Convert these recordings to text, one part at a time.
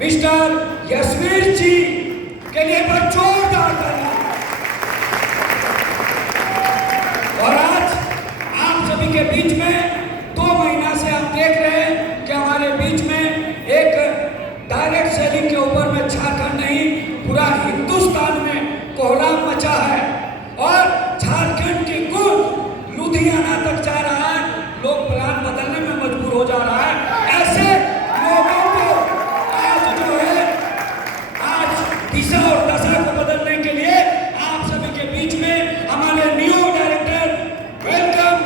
Mister Yashveer जी के लिए पर जोरदार तालियां। और आज आप सभी के बीच में 2 महीना से आप देख रहे हैं कि हमारे बीच में एक डायरेक्ट सेलिंग के ऊपर में झारखंड नहीं पूरा हिंदुस्तान में कोहराम मचा है और झारखंड की गुण लुधियाना तक जा रहा है। लोग प्लान बदलने में मजबूर हो जा रहा है। ऐसे लोगों को आज जो है आज दिशा और दशा को बदलने के लिए आप सभी के बीच में हमारे न्यू डायरेक्टर वेलकम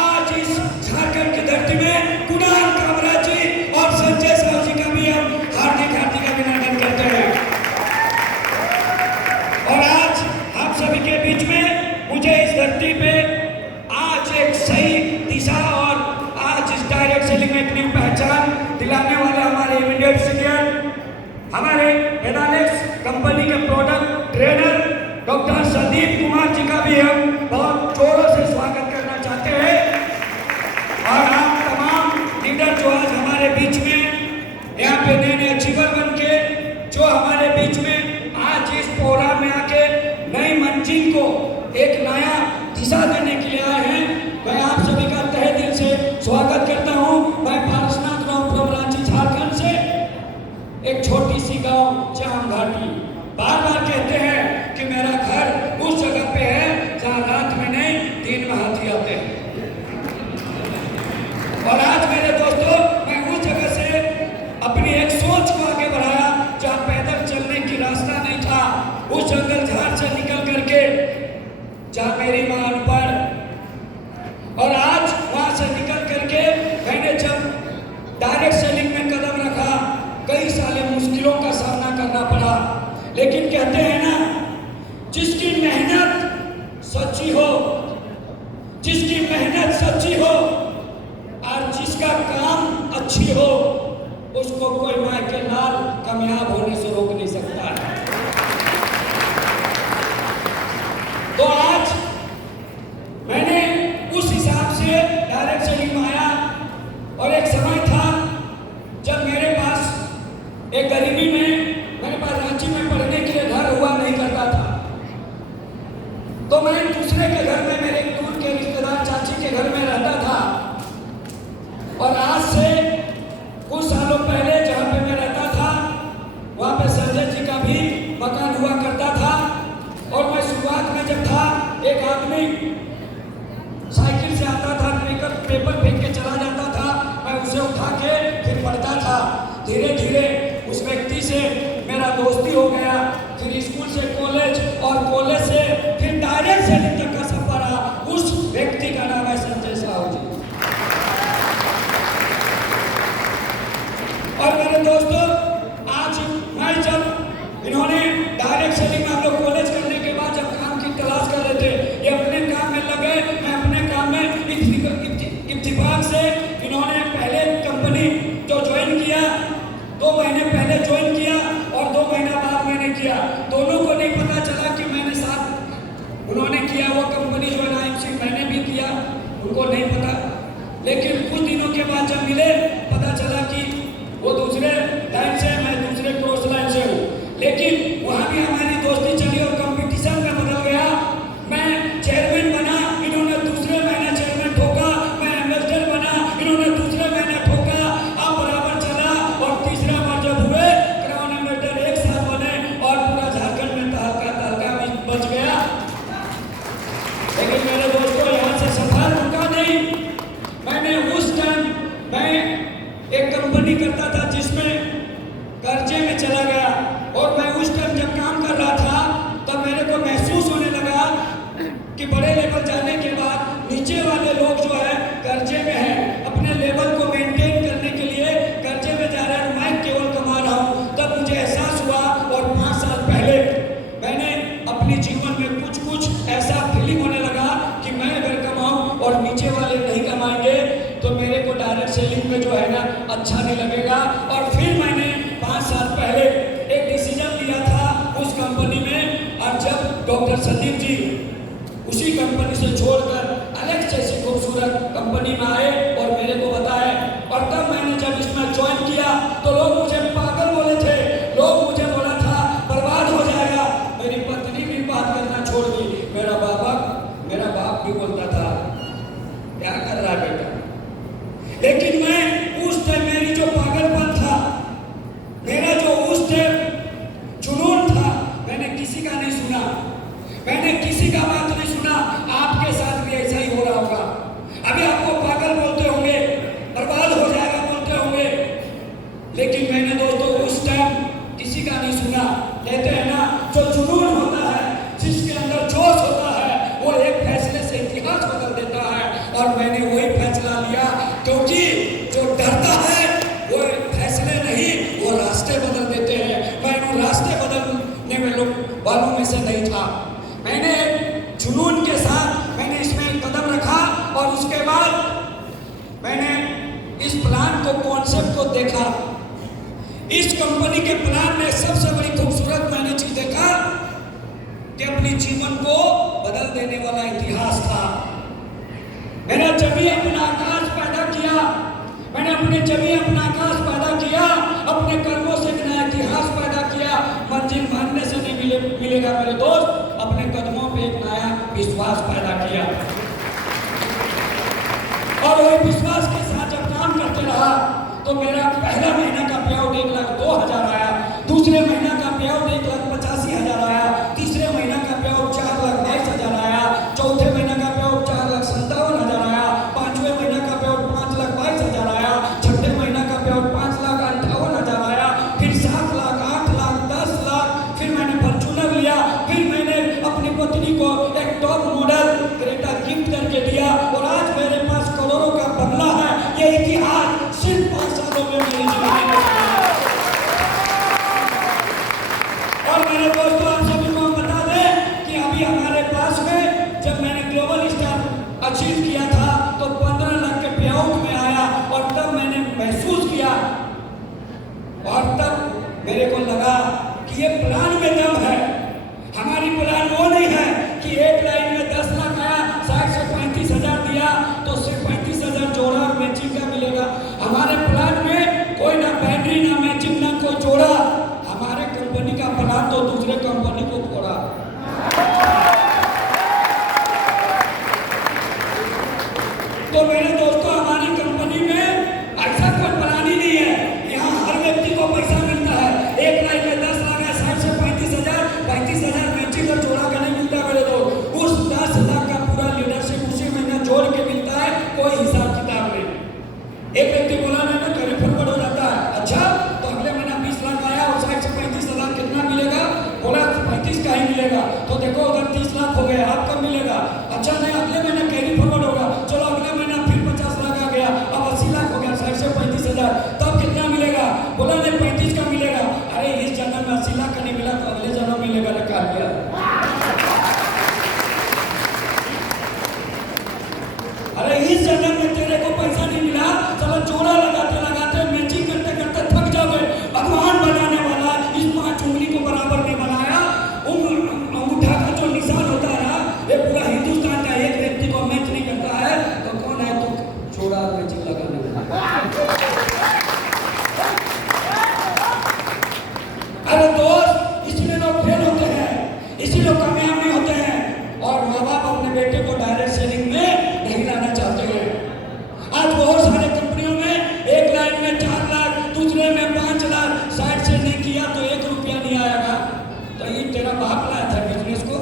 आज इस झारखंड की धरती में कुणाल कामरा जी और संजय साहु जी का भी हम हार्दिक अभिनंदन करते हैं। और आज आप सभी के बीच में मुझे इस धरती पे आज एक सही दिशा और आज इस डायरेक्ट सेलिंग में एक न्यू पहचान दिलाने वाले हमारे इमीडिएट सीनियर हमारे एडालेक्स कंपनी के product trainer doctor Sandeep Kumar ji का भी हम बहुत जोरों से स्वागत करना चाहते हैं। और आप तमाम लीडर जो आज हमारे बीच में यहाँ पे नए अचीवर बन के जो हमारे बीच में आज इस प्रोग्राम में आके नई मंजिल को एक नया दिशा देने के लिए आए हैं, मैं आप सभी का तहे दिल से स्वागत करता हूं। मैं पारसनाथ राव फ्रॉम रांची झारखंड से, एक छोटी सी गांव चाम घाटी। बार बार कहते हैं कि मेरा घर उस जगह पे है जहां रात में नहीं दिन में हाथी आते हैं। और आज मेरे दोस्तों मैं उस जगह से अपनी एक सोच को आगे बढ़ाया जहां पैदल चलने की रास्ता नहीं था, उस जंगल झाड़ से निकल करके जहां मेरी मां अनपढ़, और आज वहां से निकल करके मैंने जब डायरेक्ट सेलिंग में कदम रखा कई सारे मुश्किलों का सामना करना पड़ा। लेकिन कहते हैं ना, जिसकी मेहनत सच्ची हो, जिसकी मेहनत सच्ची हो और जिसका काम अच्छी हो, उसको कोई माँ के लाल कामयाब होने से रोक नहीं सकता है। तो आज मैंने उस हिसाब से डायरेक्ट सेलिंग में आया। और एक समय था जब मेरे पास एक गरीबी में मेरे पास रांची में पढ़ने के लिए घर हुआ नहीं करता था, तो मैं दूसरे के घर में मेरे दूर के रिश्तेदार चाची के घर में रहता था। और आज से कुछ सालों पहले जहाँ पे मैं रहता था वहाँ पे संजय जी का भी मकान हुआ करता था। और मैं शुरुआत में जब था, एक आदमी साइकिल से आता था, पेपर फेंक के चला जाता था, मैं उसे उठा के फिर पढ़ता था। धीरे धीरे उस व्यक्ति से मेरा दोस्ती हो गया, फिर स्कूल से कॉलेज और कॉलेज से फिर डायरेक्ट सेलिंग तक का सफर रहा। उस व्यक्ति का नाम है संजय साहु जी। और मेरे दोस्तों आज मैं जब इन्होंने डायरेक्ट सेलिंग में हम लोग कॉलेज करने के बाद जब काम की तलाश कर रहे थे, ये अपने काम में लगे, मैं अपने काम में इत्तिफाक से इन्होंने पहले कंपनी जो ज्वाइन किया 2 महीने पहले ज्वाइन किया और 2 महीना बाद मैंने किया। दोनों को नहीं पता चला कि मैंने साथ उन्होंने किया वो कंपनी जो है मैंने भी किया, उनको नहीं पता। लेकिन कुछ दिनों के बाद जब मिले पता चला कि वो दूसरे लाइन से, मैं दूसरे क्रॉस लाइन से हूँ। लेकिन वहाँ भी हमारी दोस्ती चली और कंपटीशन में बदल गया। मैं चेयरमैन बना, इन्होंने दूसरे महीने चेयरमैन ठोका, मैं एम्बेसडर बना, इन्होंने दूसरे महीने ठोका। अब बराबर चला और तीसरा बार जब हुए क्राउन एम्बेसडर एक साथ बने और पूरा झारखंड में तहलका भी बच गया। लेकिन मेरे दोस्तों यहाँ से सफर रुका नहीं। मैंने उस टाइम मैं एक कंपनी करता था जिसमें कर्जे में चला गया। और मैं उस टाइम जब काम कर रहा था तब मेरे को महसूस होने लगा कि बड़े लेवल जाने के बाद नीचे वाले लोग जो है कर्जे में हैं, अपने लेवल को मेंटेन करने के लिए कर्जे में जा रहे हैं, मैं केवल कमा रहा हूँ। तब मुझे एहसास हुआ और 5 साल पहले मैंने अपने जीवन में कुछ ऐसा फीलिंग होने लगा कि मैं अगर कमाऊँ और नीचे वाले नहीं कमाएंगे तो मेरे को डायरेक्ट सेलिंग में जो है ना अच्छा नहीं लगेगा। और फिर मैंने 5 साल पहले एक डिसीजन लिया था उस कंपनी में। और जब डॉक्टर संदीप जी उसी कंपनी से छोड़कर अलग जैसी खूबसूरत कंपनी में आए और मेरे को बताए, और तब मैंने जब इसमें ज्वाइन किया तो लोग मुझे पागल बोले थे कहते हैं ना, जो जुनून होता है, जिसके अंदर जोश होता है, वो एक फैसले से इतिहास बदल देता है। और मैंने वही फैसला लिया, क्योंकि जो डरता है वो फैसले नहीं, वो रास्ते बदल देते हैं। मैं उन रास्ते बदलने में वालों में से नहीं था। मैंने जुनून के साथ मैंने इसमें कदम रखा और उसके बाद मैंने इस प्लान को, कॉन्सेप्ट को देखा। इस कंपनी के प्लान में सबसे बड़ी खूबसूरत मैंने चीज देखा कि अपने जीवन को बदल देने वाला इतिहास था। मैंने जब अपना आकाश पैदा किया, मैंने अपने जब अपना आकाश पैदा किया, अपने कर्मों से एक नया इतिहास पैदा किया। मंजिल मानने से नहीं मिलेगा मेरे दोस्त, अपने कदमों पे एक नया विश्वास पैदा किया। और वही विश्वास के साथ जब काम करते रहा तो मेरा पहला महीना का पे आउट 1,02,000 आया, दूसरे महीना का पे आउट 1,85,000 आया, तीसरे महीना का पे आउट 4,22,000 आया, चौथे महीना का पे आउट 4,57,000 आया, पांचवें महीना का पे आउट 5,22,000 आया, छठे महीना का पे आउट 5,58,000 आया, फिर 7 लाख, 8 लाख, 10 लाख। फिर मैंने फॉर्च्यूनर लिया, फिर मैंने अपनी पत्नी को एक टॉप मॉडल क्रेटा गिफ्ट करके दिया और आज मेरे पास करोड़ों का बंगला है। ये इतिहास सिर्फ 5 सालों में मेरी जिंदगी में। और मेरे दोस्तों, आप सभी को बता दें कि अभी हमारे पास में जब मैंने ग्लोबल स्टार अचीव किया था तो 15 लाख के पे आउट में आया और तब मैंने महसूस किया और तब मेरे को लगा कि ये प्लान में दम है। हमारी प्लान वो नहीं है कि एक लाइन में 10 लाख आया, 60 से 35,000 दिया तो सिर्फ 35,000 जोड़ा और मैचिंग का मिलेगा। हमारे प्लान में कोई ना बैटरी, ना मैचिंग, ना कोई जोड़ा। हमारे कंपनी का प्लान तो दूसरे कंपनी को फोड़ा। तो मेरे दोस्तों, हमारी कंपनी में ऐसा कोई प्लान ही नहीं है। यहाँ हर व्यक्ति को पैसा मिलता है। एक लाइन में 10 लाख है, 60 से 35,000 मैचिंग और जोड़ा का नहीं मिलता मेरे दोस्त। उस 10 लाख का पूरा लीडरशिप उसी महीना जोड़ के मिलता है, कोई हिसाब किताब नहीं। एक व्यक्ति बोला ना कैरी फॉरवर्ड हो जाता है, अच्छा तो अगले महीना 20 लाख आया और 60 से 35,000 कितना मिलेगा? बोला 35 का ही मिलेगा। तो देखो उधर 30 लाख हो गया, आप कब मिलेगा? अच्छा नहीं, अगले महीना कैरी फॉरवर्ड होगा। चलो अगले महीना फिर 50 लाख आ गया, अब 80 लाख हो गया, 60 से 35,000, तब कितना मिलेगा? बोला नहीं 35 का मिलेगा। अरे इस जन्म में 80 लाख का नहीं मिला तो अगले जन्म मिलेगा, निकाल दिया। अरे इस जन्म में तेरे को पैसा नहीं मिला, चलो जोड़ा लगाते लगाते मैचिंग करते करते थक जाओगे। भगवान बनाने वाला इस 5 उंगली को बराबर नहीं बनाया। अंगूठा का जो निशान होता है ना, ये पूरा हिंदुस्तान का एक व्यक्ति को मैच नहीं करता है, तो कौन है तो जोड़ा मैचिंग लगाने वाला। अरे दोस्त, इसलिए लोग फेल होते हैं, इसीलिए लोग कामयाब नहीं होते हैं। और माँ बाप अपने बेटे को डायरेक्ट सेलिंग में नहीं लाना चाहते हैं। आज बहुत सारे कंपनियों में एक लाइन में 4 लाख, दूसरे में 5 लाख, साइड से नहीं किया तो 1 रुपया नहीं आएगा। तो ये तेरा बाप लाया था बिजनेस को।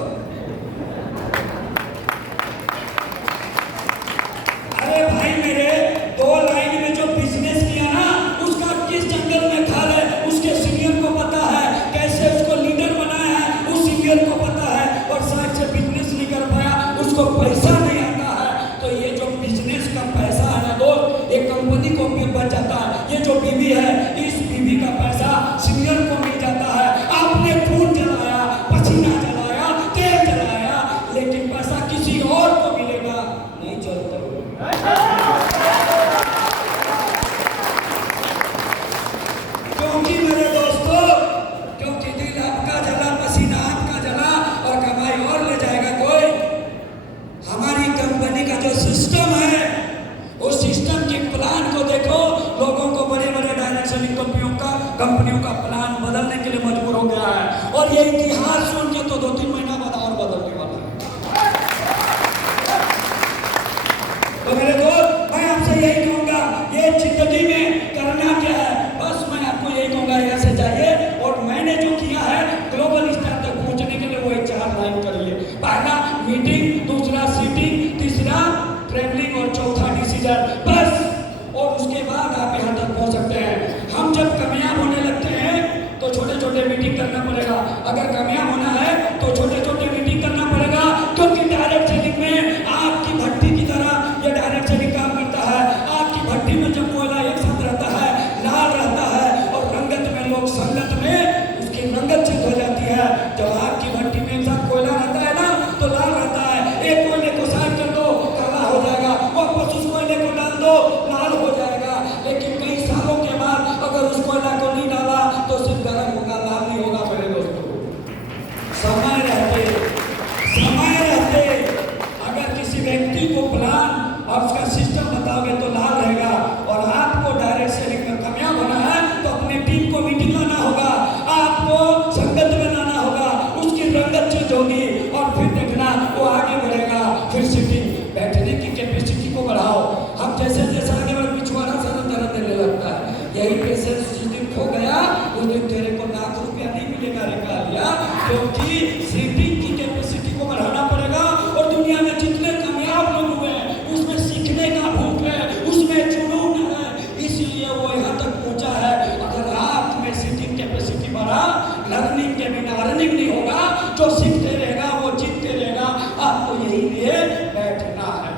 अरे भाई मेरे, 2 लाइन में जो बिजनेस किया ना, उसका किस जंगल में खाल है उसके सीनियर को पता है, कैसे उसको लीडर बनाया है उस सीनियर को पता है। और साइड से बिजनेस नहीं कर पाया, उसको पैसा नहीं आता है। तो ये जो बिजनेस का पैसा है ना दोस्त, एक कंपनी को भी बच जाता है। ये जो बीवी है, इस बीवी का पैसा सीनियर को मिल जाता है। आपने खून जलाया, पसीना जलाया, तेल जलाया, लेकिन पैसा किसी और को मिलेगा नहीं चलता। क्योंकि मेरे दोस्तों, क्योंकि दिल आपका जला, पसीना आपका जला और कमाई और ले जाएगा कोई। हमारी कंपनी का जो सिस्टम है, उस सिस्टम के प्लान को देखो। लोगों को बड़े बड़े डायरेक्ट सेलिंग कंपनियों का प्लान बदलने के लिए मजबूर हो गया है। और ये इतिहास सुन के तो 2-3 महीना बाद और बदलने वाला है। तो मेरे दोस्त, मैं आपसे यही कहूंगा, ये जिंदगी में करना क्या है, बस मैं आपको यही कहूंगा, यहाँ से जाइए और मैंने जो किया है ग्लोबल स्टार तक पहुंचने के लिए वही 4 लाइन करिए। पहला मीटिंग, दूसरा सीटिंग, तीसरा ट्रेवलिंग और चौथा डिसीजन, बस। और उसके बाद आप यहाँ तक पहुंच सकते हैं। हम जब कामयाब होने लगते हैं तो छोटे छोटे मीटिंग करना पड़ेगा। अगर कामयाब होना है तो छोटे छोटे मीटिंग करना पड़ेगा, क्योंकि डायरेक्ट सेलिंग में आपकी भट्टी की तरह ये डायरेक्ट सेलिंग काम करता है। आपकी भट्टी में जब कोयला एक साथ रहता है, लाल रहता है, और रंगत में लोग संगत में उसकी रंगत चेंज हो जाती है। जब आपकी भट्टी में एक साथ कोयला रहता है ना तो लाल रहता है, एक कोयले को साइड कर दो काला हो जाएगा, वापस उस कोयले को डाल दो लाल हो जाएगा। लेकिन कई सालों के बाद अगर उस कोयला को नहीं डाला तो सिर्फ गर्म होगा, लाल नहीं होगा। मेरे दोस्तों, समय रहते अगर किसी व्यक्ति को प्लान और उसका सिस्टम बताओगे तो लाल रहेगा। और आपको डायरेक्ट सेलिंग में कामयाब होना है तो अपनी टीम को मीटिंग लाना होगा, आपको संगत में लाना होगा, उसकी रंगत चेंज होगी और फिर देखना वो आगे बढ़ेगा। फिर सीटिंग बैठने की कैपेसिटी को बढ़ाओ। हम जैसे जैसे आगे बढ़ पिछवाड़ा सारा दर्द देने लगता है। यही पेशेंस जिस दिन खो गया उस दिन तेरे को लाख रुपया नहीं मिलेगा रे कालिया, क्योंकि सीटिंग की कैपेसिटी को बढ़ाना पड़ेगा। और दुनिया में जितने कामयाब लोग हुए हैं उसमें सीखने का भूख है, उसमें जुनून है, इसीलिए वो यहाँ तक पहुँचा है। अगर आप में सीटिंग कैपेसिटी बढ़ा, लर्निंग के बिना अर्निंग नहीं होगा। जो सीखते रहेगा वो जीतते रहेगा। आपको यही लिए बैठना है।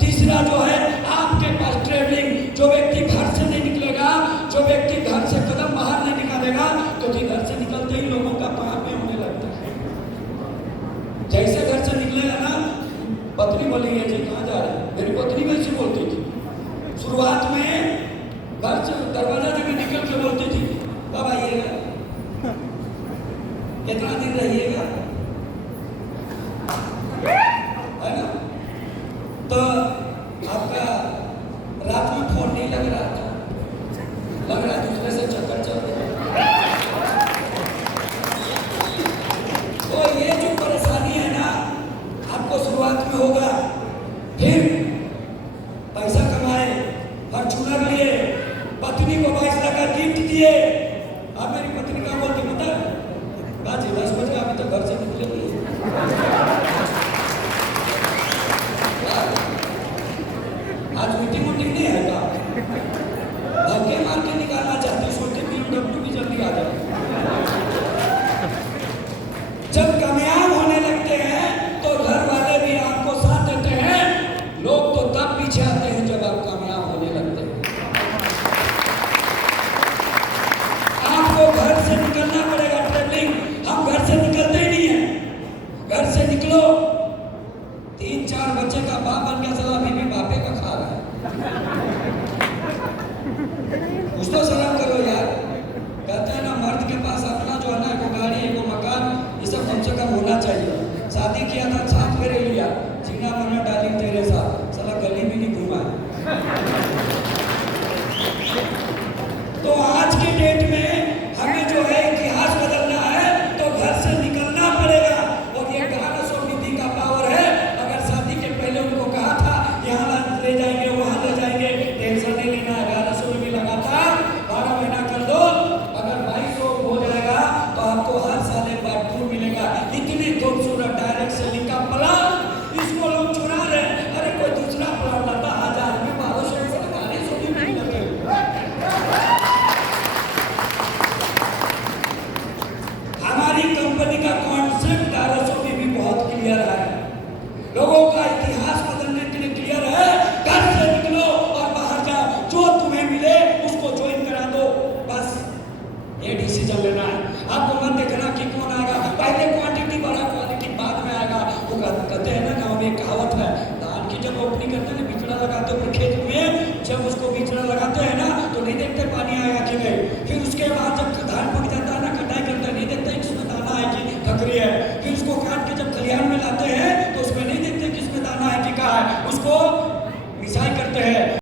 तीसरा जो है आपके पास ट्रेवलिंग। जो व्यक्ति घर से नहीं निकलेगा, जो व्यक्ति घर से कदम बाहर नहीं निकालेगा, क्योंकि घर से निकलते ही लोगों का पाप में होने लगता है। जैसे घर से निकलेगा ना, पत्नी बोली है जी कहाँ जा रहे हैं, मेरी पत्नी कैसे बोलती थी शुरुआत में, घर से दरवाजा से भी निकल के बोलती थी कब आइएगा, कितना दिन रहिएगा, है ना। तो आपका रात में फोन नहीं लग रहा था, लग रहा दूसरे से चक्कर चल रहा। तो ये जो परेशानी है ना, आपको शुरुआत में होगा। फिर पैसा कमाए, फॉर्च्यूनर लिए, पत्नी को 22 लाख का गिफ्ट दिए। अब मेरी पत्नी का बोलती पता है बाजी 10 बजे अभी तो घर से निकले नहीं। आज मीटिंग नहीं है का, धक्के मार के निकालना चाहते, सोचते BMW भी जल्दी आ जाए। जब कामयाब होने लगते हैं तो घर वाले भी आपको साथ देते हैं। लोग तो तब पीछे आते हैं जब आप कामयाब होने लगते हैं। आपको घर से निकलना पड़ेगा। ट्रेवलिंग हम घर से निकलते ही नहीं है। घर से निकलो, 3-4 बच्चे का बाप बन गया, साला अभी भी बापे का खा रहा है। उसको सलाम करो यार। कहते हैं ना मर्द के पास अपना जो है ना, एक गाड़ी, एक मकान, ये सब कम से कम होना चाहिए। शादी किया था 7 फेरे लिया, जीना मरना डाली तेरे साथ, साला गली भी नहीं घूमा है। तो आज के डेट में हमें जो है इतिहास बदलना है तो घर से निकलना पड़ेगा। और ये 1100 विधि का पावर है। अगर शादी के पहले उनको कहा था यहाँ ले जाएंगे वहाँ ले जाएंगे, टेंशन नहीं लेना, 1100 रुपये लगा था, 12 महीना कर दो। अगर 2200 हो जाएगा तो आपको हर साल एक बार टूर मिलेगा। इतनी खूबसूरत डायरेक्ट सेलिंग का प्लान, इसको लोग चुरा रहे हैं। अरे कोई दूसरा प्लान लाता 1000 में 1200 से 1200 भी नहीं लगे। हमारी कंपनी का कॉन्सेप्ट 1200 में भी बहुत क्लियर है। लोगों का इतिहास बदलने के लिए क्लियर है। घर से निकलो और बाहर जाओ, जो तुम्हें मिले उसको ज्वाइन करा दो, बस ये डिसीजन लेना है। आपको मत देखना कि कौन आएगा, पहले क्वांटिटी बढ़ा, क्वालिटी बाद में आएगा। वो कहते हैं ना गाँव में एक कहावत है, धान की जब रोपनी करते हैं ना, बिचड़ा लगाते हैं खेत में, जब उसको बिचड़ा लगाते हैं ना तो नहीं देखते पानी आएगा कि नहीं,